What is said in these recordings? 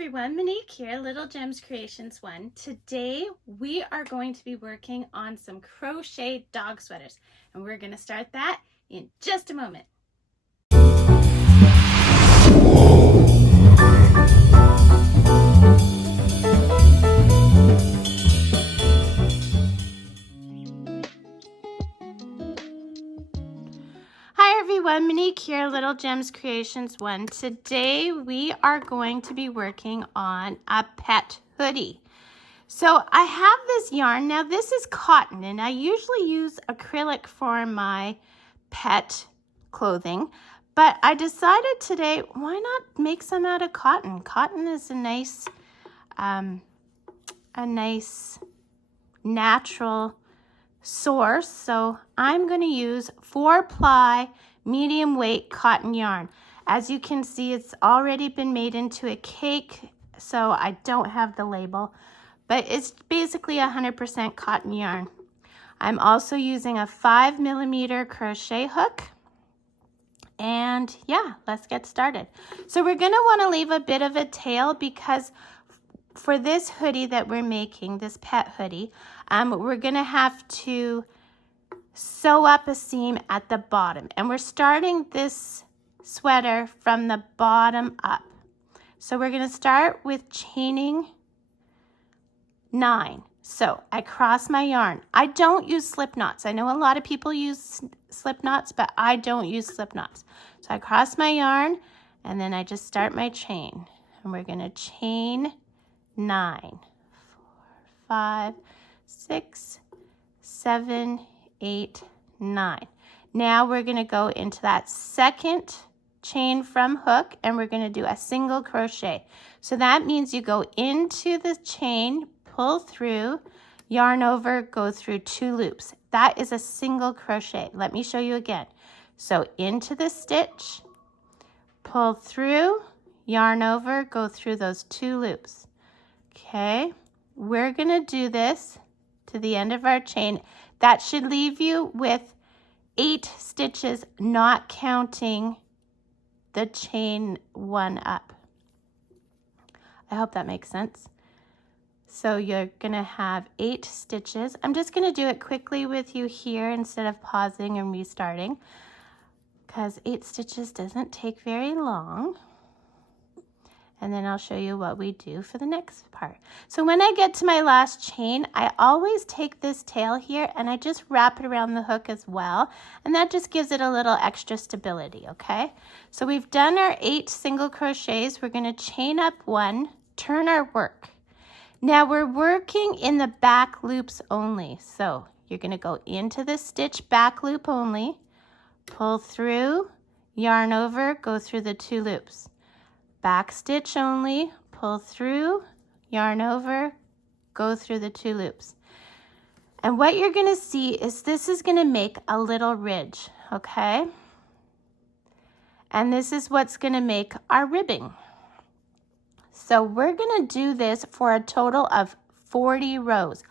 everyone, Monique here, Little Gems Creations 1. Today we are going to be working on some crochet dog sweaters, and we're going to start that in just a moment. Hi everyone, Monique here, Little Gems Creations 1. Today we are going to be working on a pet hoodie. So I have this yarn. Now this is cotton, and I usually use acrylic for my pet clothing, but I decided today, why not make some out of cotton? Cotton is a nice natural source. So I'm going to use 4-ply medium weight cotton yarn. As you can see, it's already been made into a cake, so I don't have the label, but it's basically 100% cotton yarn. I'm also using a 5mm crochet hook. And yeah, let's get started. So we're going to want to leave a bit of a tail, because for this hoodie that we're making, this pet hoodie, we're going to have to sew up a seam at the bottom. And we're starting this sweater from the bottom up. So we're going to start with chaining 9. So I cross my yarn. I don't use slip knots. I know a lot of people use slip knots, but I don't use slip knots. So I cross my yarn, and then I just start my chain. And we're going to chain 9. 4, 5, 6, 7, 8, 9. Now we're going to go into that second chain from hook, and we're going to do a single crochet. So that means you go into the chain, pull through, yarn over, go through 2 loops. That is a single crochet. Let me show you again. So into the stitch, pull through, yarn over, go through those 2 loops. Okay, we're going to do this to the end of our chain. That should leave you with 8 stitches, not counting the chain 1 up. I hope that makes sense. So you're going to have 8 stitches. I'm just going to do it quickly with you here instead of pausing and restarting, because 8 stitches doesn't take very long. And then I'll show you what we do for the next part. So when I get to my last chain, I always take this tail here and I just wrap it around the hook as well. And that just gives it a little extra stability, okay? So we've done our 8 single crochets. We're going to chain up 1, turn our work. Now we're working in the back loops only. So you're going to go into the stitch back loop only, pull through, yarn over, go through the 2 loops. Back stitch only, pull through, yarn over, go through the 2 loops. And what you're going to see is this is going to make a little ridge, okay? And this is what's going to make our ribbing. So we're going to do this for a total of 40 rows.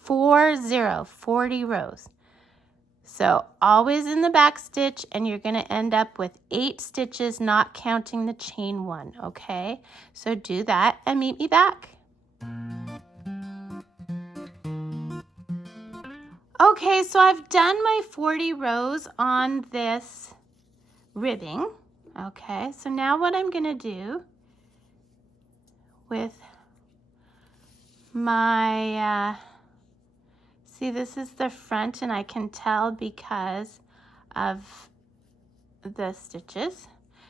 40 rows. So always in the back stitch, and you're going to end up with 8 stitches, not counting the chain 1, okay? So do that and meet me back. Okay, so I've done my 40 rows on this ribbing. Okay, so now what I'm going to do with my see, this is the front, and I can tell because of the stitches.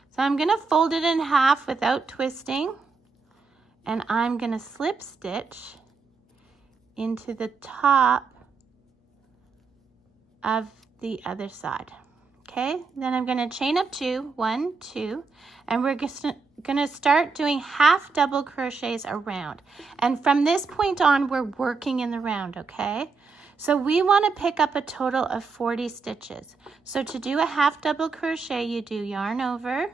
So I'm going to fold it in half without twisting, and I'm going to slip stitch into the top of the other side. Okay, then I'm going to chain up 2, 1, 2, and we're going to start doing half double crochets around. And from this point on, we're working in the round, okay? So we want to pick up a total of 40 stitches. So to do a half double crochet, you do yarn over,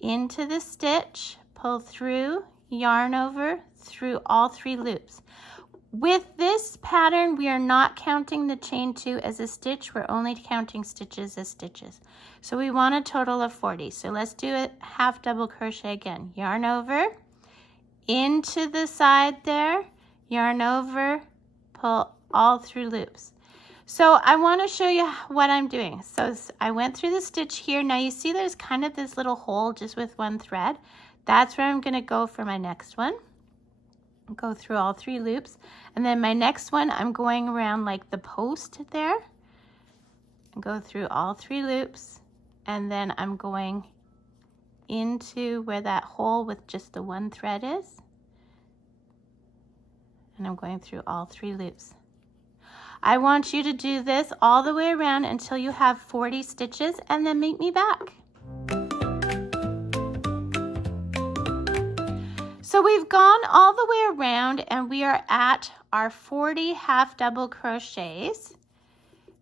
into the stitch, pull through, yarn over, through all 3 loops. With this pattern, we are not counting the chain 2 as a stitch. We're only counting stitches as stitches. So we want a total of 40. So let's do a half double crochet again. Yarn over, into the side there, yarn over, pull all through loops. So I want to show you what I'm doing. So I went through the stitch here. Now you see there's kind of this little hole just with one thread. That's where I'm going to go for my next one. Go through all 3 loops, and then my next one I'm going around like the post there and go through all 3 loops, and then I'm going into where that hole with just the one thread is, and I'm going through all 3 loops. I want you to do this all the way around until you have 40 stitches, and then meet me back. So we've gone all the way around and we are at our 40 half double crochets.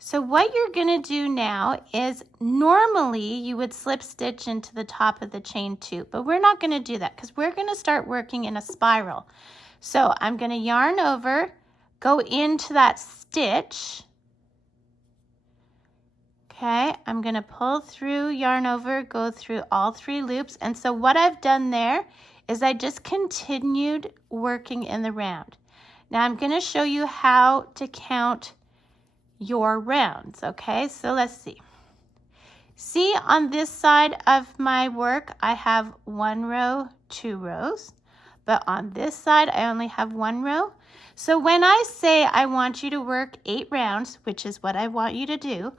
So what you're going to do now is normally you would slip stitch into the top of the chain 2, but we're not going to do that because we're going to start working in a spiral. So I'm going to yarn over, go into that stitch. Okay, I'm going to pull through, yarn over, go through all 3 loops. And so what I've done there is I just continued working in the round. Now I'm going to show you how to count your rounds, okay? So let's see. See, on this side of my work, I have 1 row, 2 rows, but on this side, I only have 1 row. So when I say I want you to work 8 rounds, which is what I want you to do,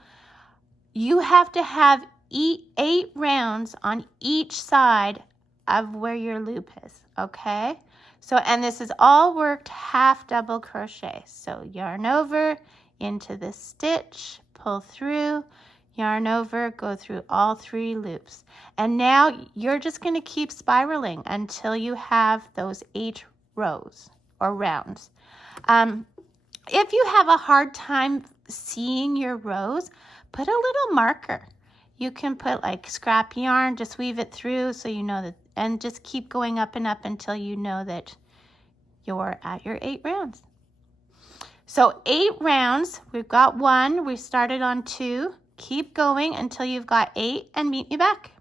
you have to have 8 rounds on each side of where your loop is, okay? So, and this is all worked half double crochet. So yarn over into the stitch, pull through, yarn over, go through all 3 loops. And now you're just going to keep spiraling until you have those 8 rows or rounds. If you have a hard time seeing your rows, put a little marker. You can put like scrap yarn, just weave it through so you know that, and just keep going up and up until you know that you're at your 8 rounds. So 8 rounds, we've got 1, we started on 2, keep going until you've got 8 and meet me back.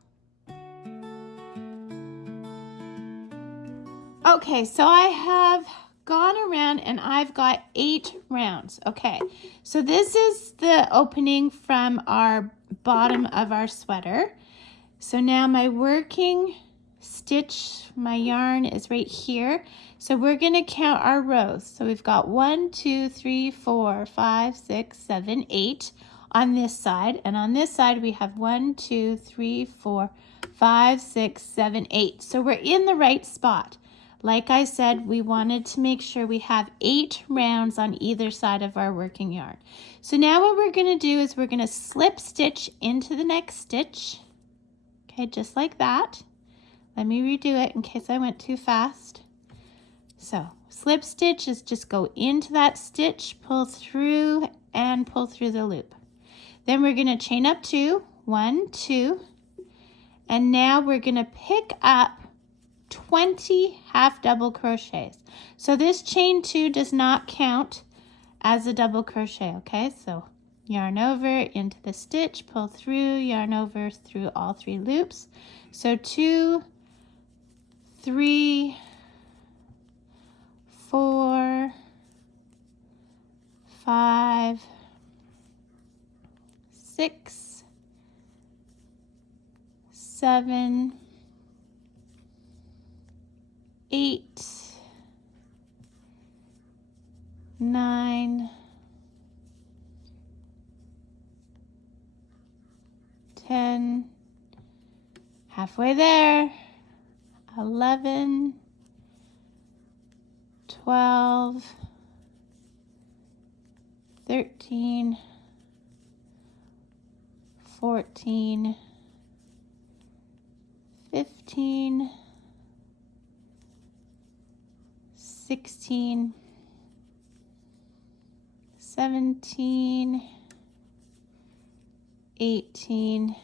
Okay, so I have gone around and I've got 8 rounds. Okay, so this is the opening from our bottom of our sweater. So now my working stitch, my yarn is right here. So we're going to count our rows. So we've got 1, 2, 3, 4, 5, 6, 7, 8 on this side. And on this side we have 1, 2, 3, 4, 5, 6, 7, 8. So we're in the right spot. Like I said, we wanted to make sure we have 8 rounds on either side of our working yarn. So now what we're going to do is we're going to slip stitch into the next stitch. Okay, just like that. Let me redo it in case I went too fast. So slip stitch is just go into that stitch, pull through, and pull through the loop. Then we're going to chain up 2, 1, 2, and now we're going to pick up 20 half double crochets. So this chain 2 does not count as a double crochet, okay? So yarn over into the stitch, pull through, yarn over through all 3 loops. So 2, 3, 4, 5, 6, 7, 8, 9, 10, halfway there, 11, 12, 13, 14, 15, 16, 17, 18,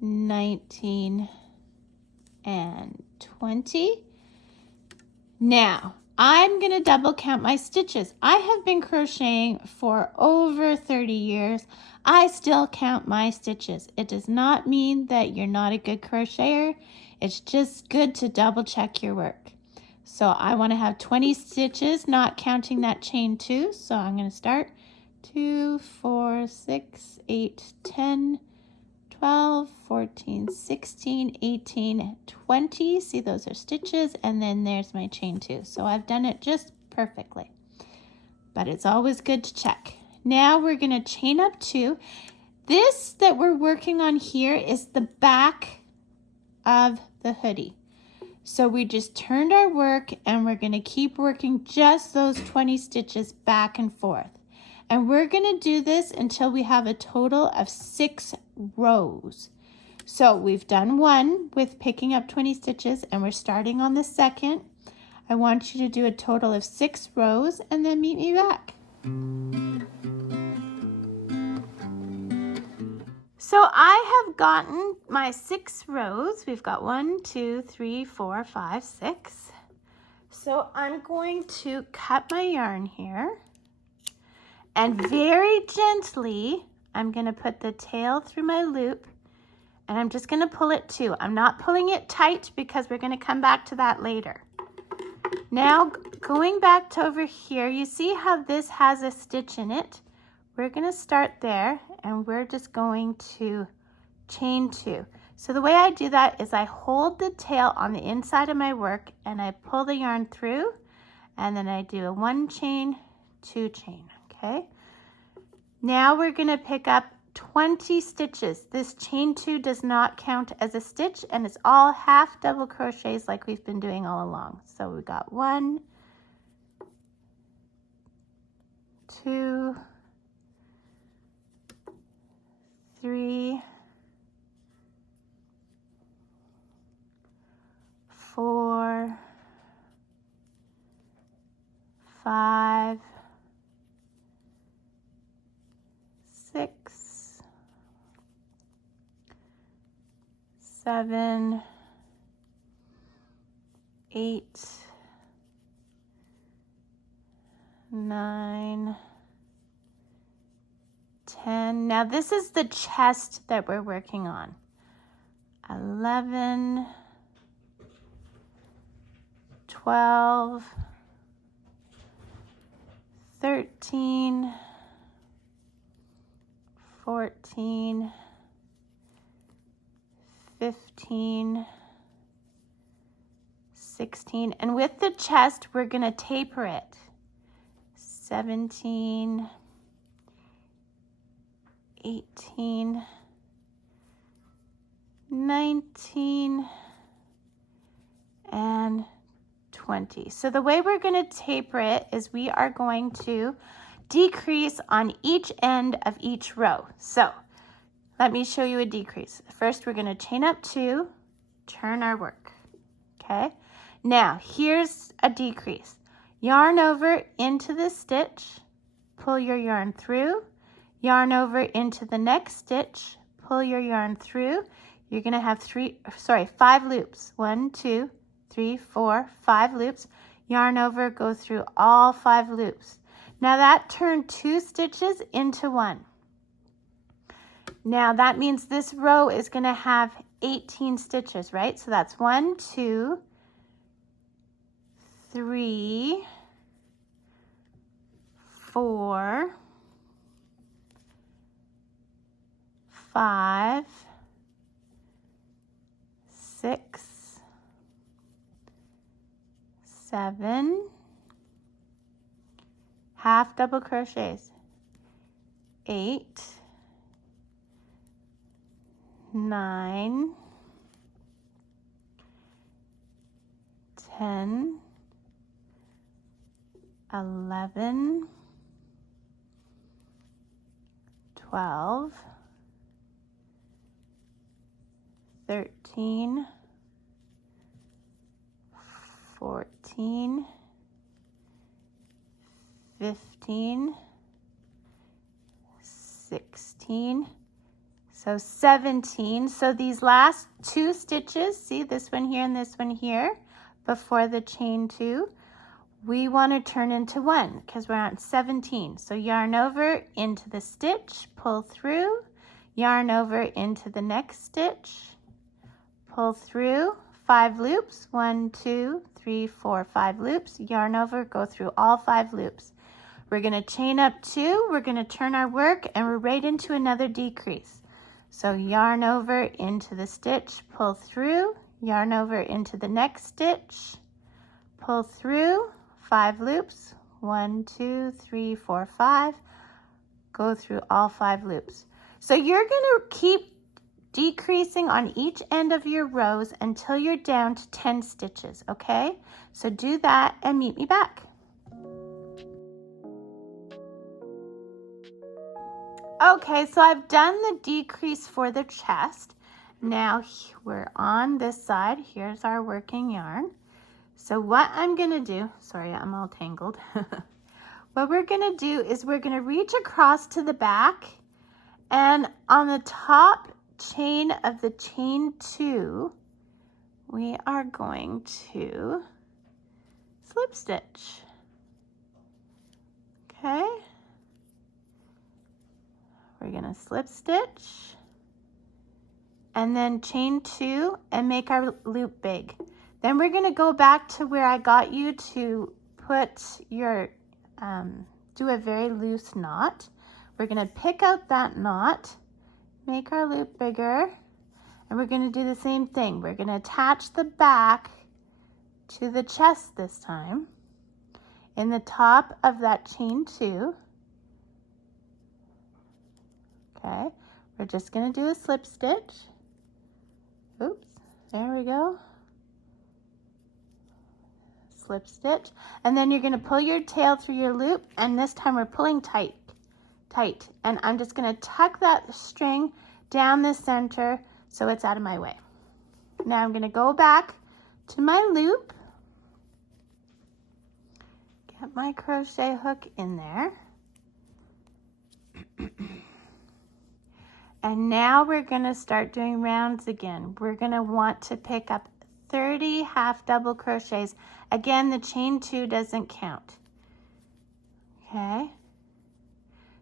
19, and 20. Now, I'm going to double count my stitches. I have been crocheting for over 30 years. I still count my stitches. It does not mean that you're not a good crocheter. It's just good to double check your work. So I want to have 20 stitches, not counting that chain 2. So I'm going to start 2, 4, 6, 8, 10, 12, 14, 16, 18, 20. See, those are stitches, and then there's my chain 2. So I've done it just perfectly, but it's always good to check. Now we're going to chain up 2. This that we're working on here is the back of the hoodie. So we just turned our work, and we're going to keep working just those 20 stitches back and forth. And we're going to do this until we have a total of 6 rows. So we've done 1 with picking up 20 stitches, and we're starting on the 2nd. I want you to do a total of 6 rows and then meet me back. So I have gotten my 6 rows. We've got 1, 2, 3, 4, 5, 6. So I'm going to cut my yarn here. And very gently, I'm going to put the tail through my loop, and I'm just going to pull it too. I'm not pulling it tight because we're going to come back to that later. Now, going back to over here, you see how this has a stitch in it? We're going to start there, and we're just going to chain 2. So the way I do that is I hold the tail on the inside of my work, and I pull the yarn through, and then I do a 1 chain, 2 chain. Okay, now we're going to pick up 20 stitches. This chain 2 does not count as a stitch, and it's all half double crochets like we've been doing all along. So we got 1, 2, 3, 4, 5, 6, 7, 8, 9, 10. Now this is the chest that we're working on. 11, 12, 13, 14, 15, 16, and with the chest, we're going to taper it. 17, 18, 19, and 20. So the way we're going to taper it is we are going to decrease on each end of each row. So let me show you a decrease. First, we're going to chain up 2, turn our work. Okay, now here's a decrease. Yarn over into the stitch, pull your yarn through, yarn over into the next stitch, pull your yarn through. You're going to have 5 loops. 1, 2, 3, 4, 5 loops. Yarn over, go through all 5 loops. Now that turned 2 stitches into 1. Now that means this row is going to have 18 stitches, right? So that's 1, 2, 3, 4, 5, 6, 7, half double crochets, 8, 9, 10, 11, 12, 13, 14, 15, 16, so 17. So these last 2 stitches, see this one here and this one here, before the chain 2, we want to turn into 1 because we're on 17. So yarn over into the stitch, pull through, yarn over into the next stitch, pull through, 5 loops, 1, 2, 3, 4, 5 loops, yarn over, go through all 5 loops. We're going to chain up 2, we're going to turn our work, and we're right into another decrease. So yarn over into the stitch, pull through, yarn over into the next stitch, pull through, 5 loops, 1, 2, 3, 4, 5, go through all 5 loops. So you're going to keep decreasing on each end of your rows until you're down to 10 stitches, okay? So do that and meet me back. Okay, so I've done the decrease for the chest. Now we're on this side. Here's our working yarn. So what I'm gonna do, sorry, I'm all tangled. What we're gonna do is we're gonna reach across to the back, and on the top chain of the chain 2, we are going to slip stitch. Okay. We're gonna slip stitch and then chain 2 and make our loop big. Then we're gonna go back to where I got you to put your, do a very loose knot. We're gonna pick out that knot, make our loop bigger, and we're gonna do the same thing. We're gonna attach the back to the chest this time in the top of that chain 2. Okay, we're just gonna do a slip stitch. Oops, there we go. Slip stitch, and then you're going to pull your tail through your loop, and this time we're pulling tight, and I'm just going to tuck that string down the center so it's out of my way. Now I'm going to go back to my loop, get my crochet hook in there, and now we're going to start doing rounds again. We're going to want to pick up 30 half double crochets. Again, the chain 2 doesn't count. Okay,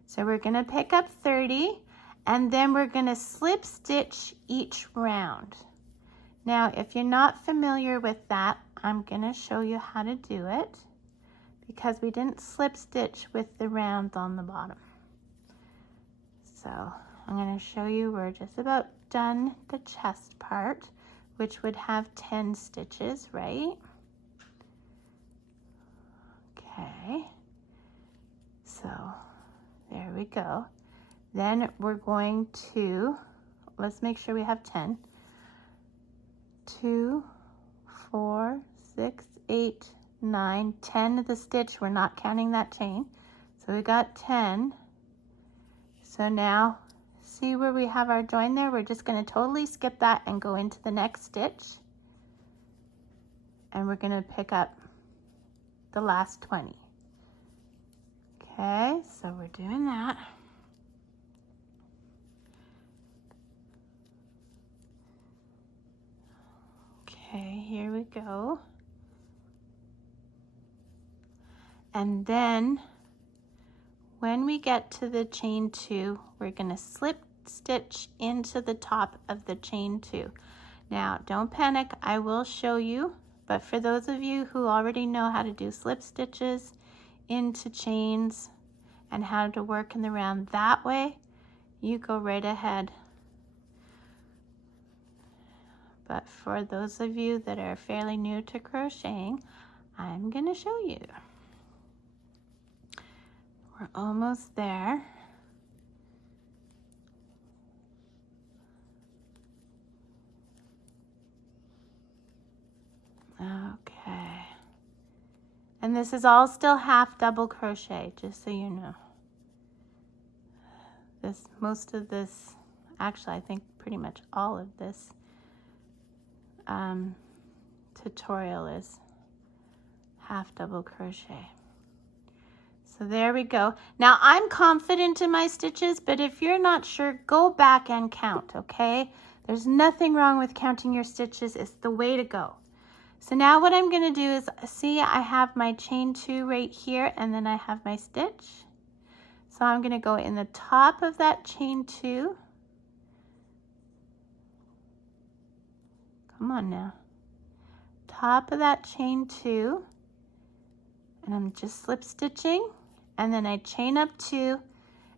so we're going to pick up 30, and then we're going to slip stitch each round. Now, if you're not familiar with that, I'm going to show you how to do it because we didn't slip stitch with the rounds on the bottom. So I'm going to show you, we're just about done the chest part, which would have 10 stitches, right? Okay, so there we go. Then we're going to, let's make sure we have 10. 2, 4, 6, 8, 9, 10 of the stitch. We're not counting that chain. So we got 10. So now, see where we have our join there? We're just going to totally skip that and go into the next stitch. And we're going to pick up the last 20. Okay, so we're doing that. Okay, here we go. And then when we get to the chain 2, we're going to slip stitch into the top of the chain 2. Now, don't panic, I will show you, but for those of you who already know how to do slip stitches into chains and how to work in the round that way, you go right ahead. But for those of you that are fairly new to crocheting, I'm going to show you. We're almost there. Okay. And this is all still half double crochet, just so you know. Most of this, actually I think pretty much all of this tutorial is half double crochet. So there we go. Now I'm confident in my stitches, but if you're not sure, go back and count, okay? There's nothing wrong with counting your stitches. It's the way to go. So now what I'm going to do is, see, I have my chain 2 right here, and then I have my stitch. So I'm going to go in the top of that chain 2. Come on now. Top of that chain 2, and I'm just slip stitching, and then I chain up 2,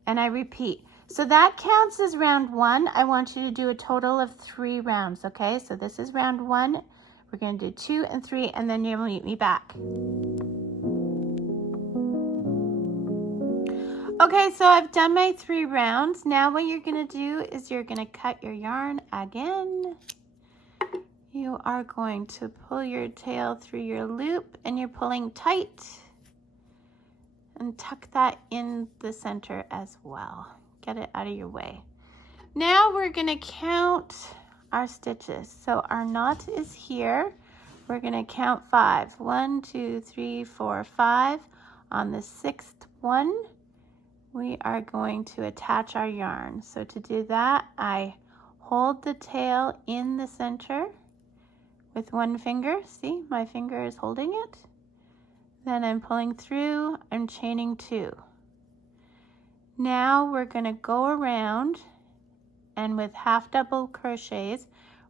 and I repeat. So that counts as round 1. I want you to do a total of 3 rounds, okay? So this is round 1. We're going to do 2 and 3, and then you'll meet me back. Okay, so I've done my 3 rounds. Now what you're going to do is you're going to cut your yarn again. You are going to pull your tail through your loop, and you're pulling tight, and tuck that in the center as well. Get it out of your way. Now we're going to count our stitches. So our knot is here. We're going to count 5. 1, 2, 3, 4, 5. On the 6th one, we are going to attach our yarn. So to do that, I hold the tail in the center with one finger. See, my finger is holding it. Then I'm pulling through, I'm chaining 2. Now we're going to go around, and with half double crochets,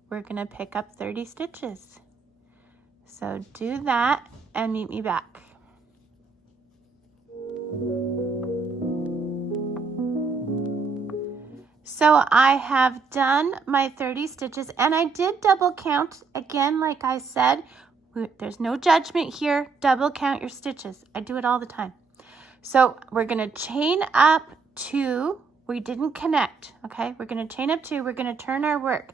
we're going to pick up 30 stitches. So do that and meet me back. So I have done my 30 stitches, and I did double count again. Like I said, there's no judgment here. Double count your stitches. I do it all the time. So we're going to chain up 2. We didn't connect, okay? We're going to chain up 2. We're going to turn our work.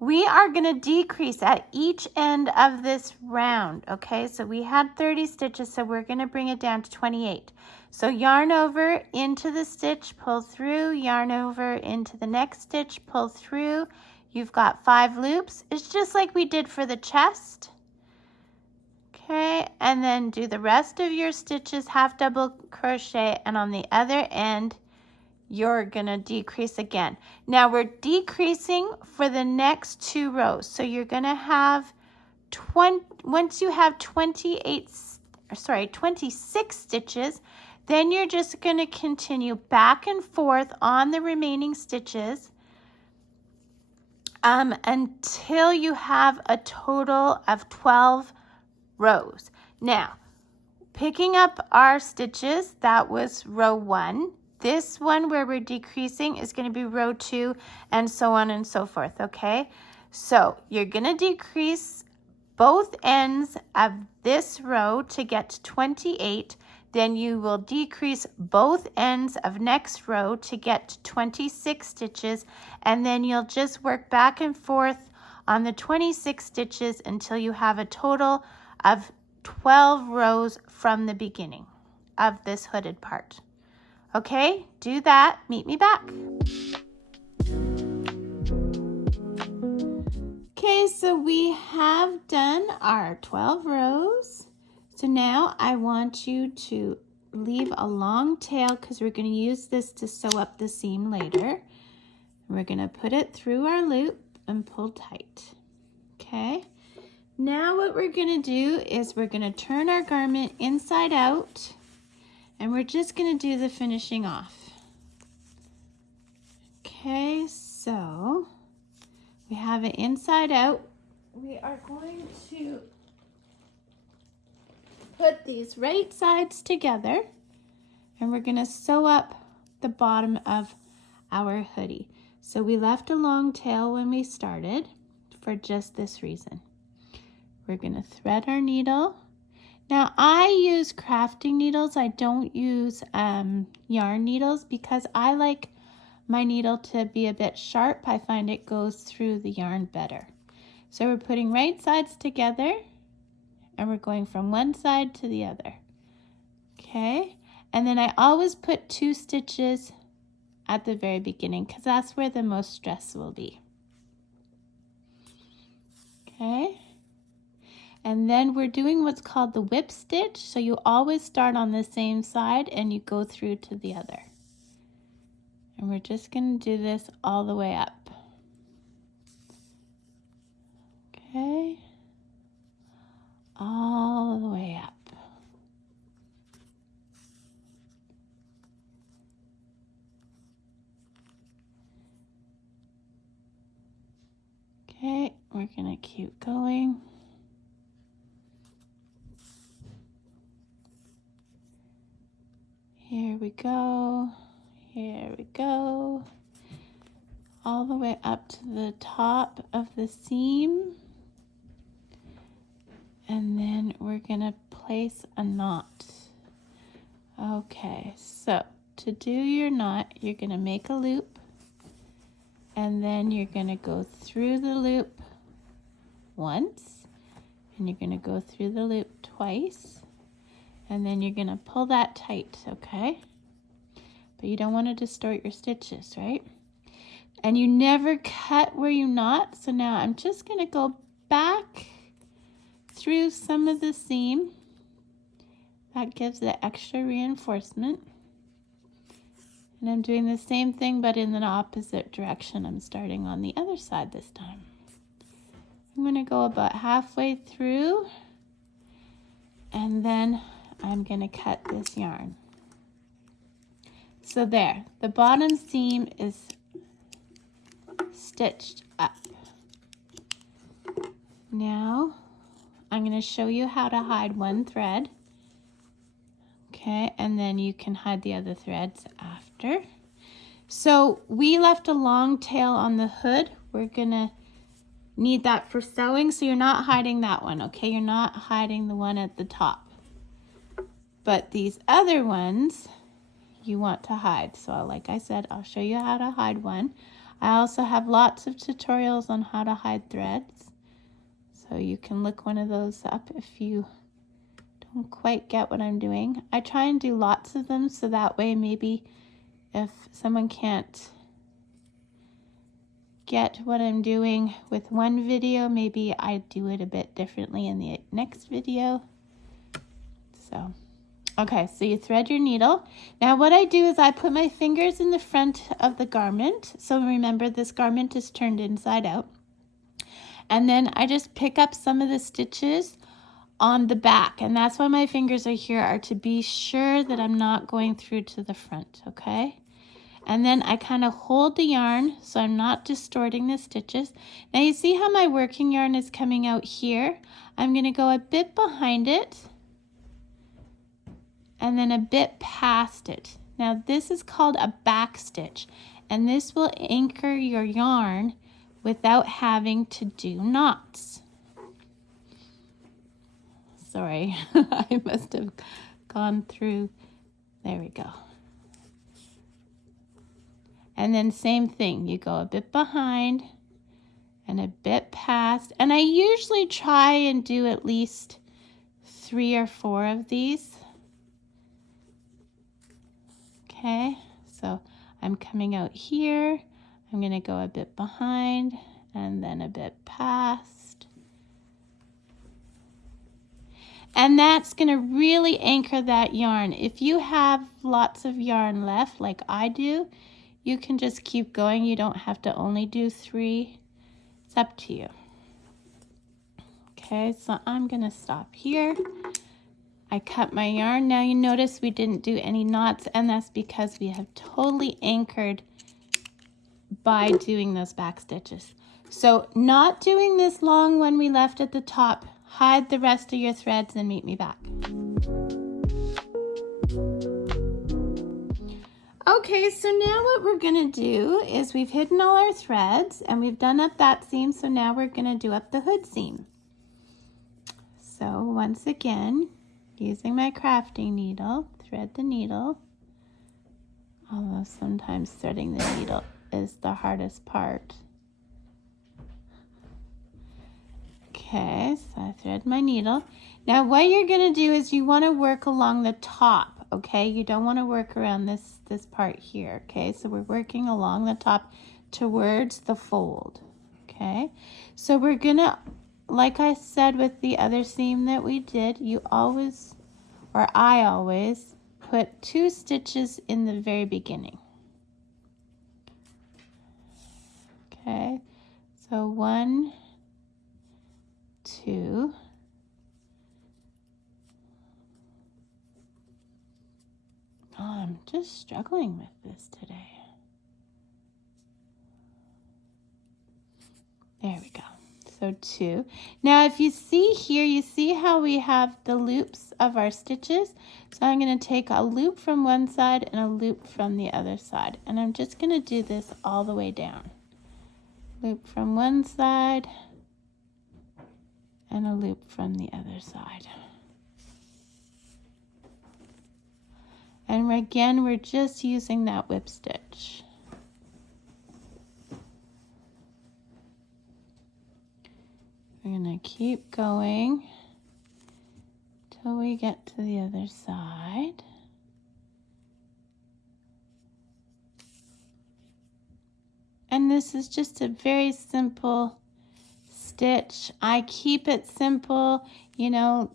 We are going to decrease at each end of this round, okay? So we had 30 stitches, so we're going to bring it down to 28. So yarn over into the stitch, pull through, yarn over into the next stitch, pull through. You've got 5 loops. It's just like we did for the chest. Okay, and then do the rest of your stitches half double crochet, and on the other end you're gonna decrease again. Now we're decreasing for the next 2 rows. So you're gonna have once you have 26 stitches, then you're just gonna continue back and forth on the remaining stitches until you have a total of 12 rows. Now, picking up our stitches, that was row 1. This one where we're decreasing is going to be row 2, and so on and so forth, okay? So you're going to decrease both ends of this row to get to 28. Then you will decrease both ends of next row to get to 26 stitches, and then you'll just work back and forth on the 26 stitches until you have a total of 12 rows from the beginning of this hooded part. Okay, do that, meet me back. Okay, so we have done our 12 rows. So now I want you to leave a long tail, because we're going to use this to sew up the seam later. We're going to put it through our loop and pull tight. Okay. Now what we're going to do is we're going to turn our garment inside out, and we're just going to do the finishing off. Okay, so we have it inside out. We are going to put these right sides together, and we're going to sew up the bottom of our hoodie. So we left a long tail when we started for just this reason. We're going to thread our needle. Now I use crafting needles. I don't use yarn needles because I like my needle to be a bit sharp. I find it goes through the yarn better. So we're putting right sides together, and we're going from one side to the other. Okay, and then I always put 2 stitches at the very beginning because that's where the most stress will be. Okay. And then we're doing what's called the whip stitch. So you always start on the same side and you go through to the other. And we're just going to do this all the way up. Okay. we're gonna keep going. Here we go, here we go, all the way up to the top of the seam. And then we're gonna place a knot. Okay, so to do your knot, you're gonna make a loop, and then you're gonna go through the loop once, and you're gonna go through the loop twice, and then you're gonna pull that tight, okay? But you don't want to distort your stitches, right? And you never cut where you knot, so now I'm just gonna go back through some of the seam. That gives it extra reinforcement. And I'm doing the same thing, but in the opposite direction. I'm starting on the other side this time. I'm gonna go about halfway through, and then I'm gonna cut this yarn. So there, the bottom seam is stitched up. Now, I'm gonna show you how to hide one thread. Okay, and then you can hide the other threads after. So we left a long tail on the hood. We're gonna need that for sewing, so you're not hiding that one, okay? You're not hiding the one at the top. But these other ones, you want to hide. So like I said, I'll show you how to hide one. I also have lots of tutorials on how to hide threads. So you can look one of those up if you don't quite get what I'm doing. I try and do lots of them, so that way maybe if someone can't get what I'm doing with one video, maybe I do it a bit differently in the next video. So, okay, so you thread your needle. Now what I do is I put my fingers in the front of the garment. So remember, this garment is turned inside out. And then I just pick up some of the stitches on the back, and that's why my fingers are here, are to be sure that I'm not going through to the front, okay? And then I kind of hold the yarn so I'm not distorting the stitches. Now you see how my working yarn is coming out here? I'm going to go a bit behind it and then a bit past it. Now this is called a back stitch, and this will anchor your yarn without having to do knots. Sorry, I must have gone through. There we go. And then same thing, you go a bit behind and a bit past. And I usually try and do at least 3 or 4 of these. Okay, so I'm coming out here. I'm going to go a bit behind and then a bit past. And that's going to really anchor that yarn. If you have lots of yarn left, like I do, you can just keep going. You don't have to only do 3. It's up to you. Okay, so I'm going to stop here. I cut my yarn. Now you notice we didn't do any knots, and that's because we have totally anchored by doing those back stitches. So not doing this long one we left at the top. Hide the rest of your threads and meet me back. Okay, so now what we're gonna do is we've hidden all our threads and we've done up that seam, so now we're gonna do up the hood seam. So once again, using my crafting needle, thread the needle, although sometimes threading the needle is the hardest part. Okay, so I thread my needle. Now what you're going to do is you want to work along the top, okay? You don't want to work around this part here, okay? So we're working along the top towards the fold, okay? So we're going to, like I said with the other seam that we did, you always, or I always, put 2 stitches in the very beginning. Okay, so 1, 2, oh, I'm just struggling with this today. There we go. So 2. Now if you see here, you see how we have the loops of our stitches? So I'm going to take a loop from one side and a loop from the other side. And I'm just going to do this all the way down. Loop from one side and a loop from the other side. And again, we're just using that whip stitch. We're going to keep going till we get to the other side. And this is just a very simple stitch. I keep it simple. You know,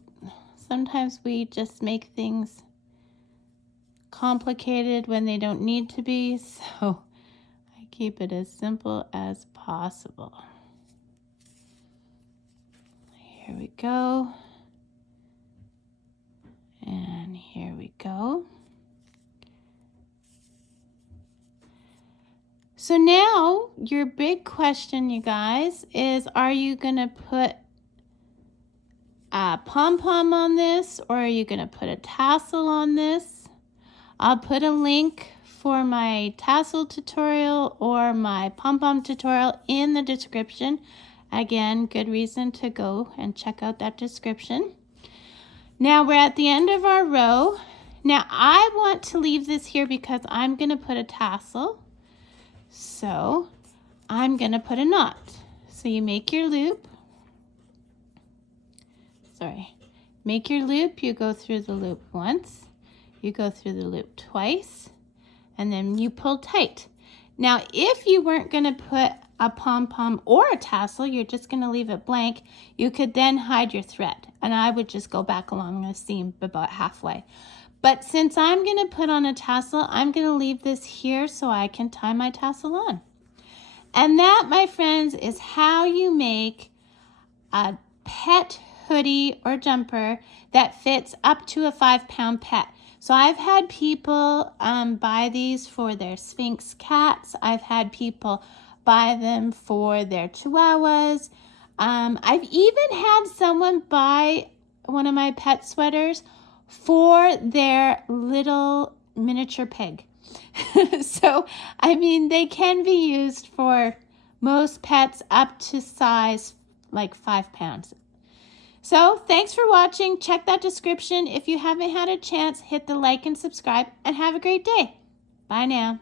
sometimes we just make things complicated when they don't need to be, so I keep it as simple as possible. Here we go. And here we go. So now your big question, you guys, is are you going to put a pom-pom on this, or are you going to put a tassel on this? I'll put a link for my tassel tutorial or my pom-pom tutorial in the description. Again, good reason to go and check out that description. Now we're at the end of our row. Now I want to leave this here because I'm going to put a tassel. So I'm going to put a knot. So you make your loop. Make your loop. You go through the loop once. You go through the loop twice. And then you pull tight. Now if you weren't going to put a pom-pom or a tassel, you're just going to leave it blank, you could then hide your thread. And I would just go back along the seam about halfway. But since I'm going to put on a tassel, I'm going to leave this here so I can tie my tassel on. And that, my friends, is how you make a pet hoodie or jumper that fits up to a 5-pound pet. So I've had people buy these for their Sphinx cats. I've had people buy them for their chihuahuas. I've even had someone buy one of my pet sweaters for their little miniature pig. So, I mean, they can be used for most pets up to size like 5 pounds. So, thanks for watching. Check that description. If you haven't had a chance, hit the like and subscribe, and have a great day. Bye now.